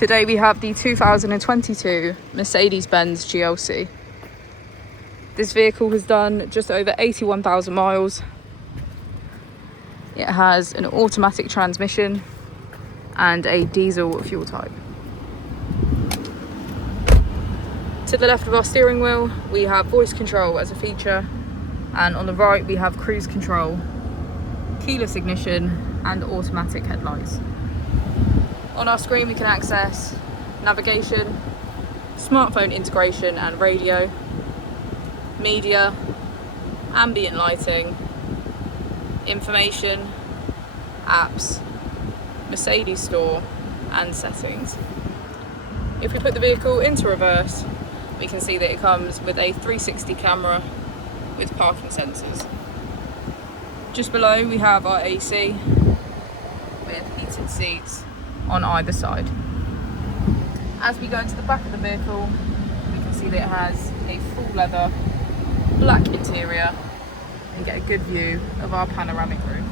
Today we have the 2022 Mercedes-Benz GLC. This vehicle has done just over 81,000 miles. It has an automatic transmission and a diesel fuel type. To the left of our steering wheel, we have voice control as a feature, and on the right we have cruise control, keyless ignition and automatic headlights. On our screen we can access navigation, smartphone integration and radio, media, ambient lighting, information, apps, Mercedes store and settings. If we put the vehicle into reverse, we can see that it comes with a 360 camera with parking sensors. Just below we have our AC with heated seats on either side. As we go into the back of the vehicle, we can see that it has a full leather black interior and get a good view of our panoramic roof.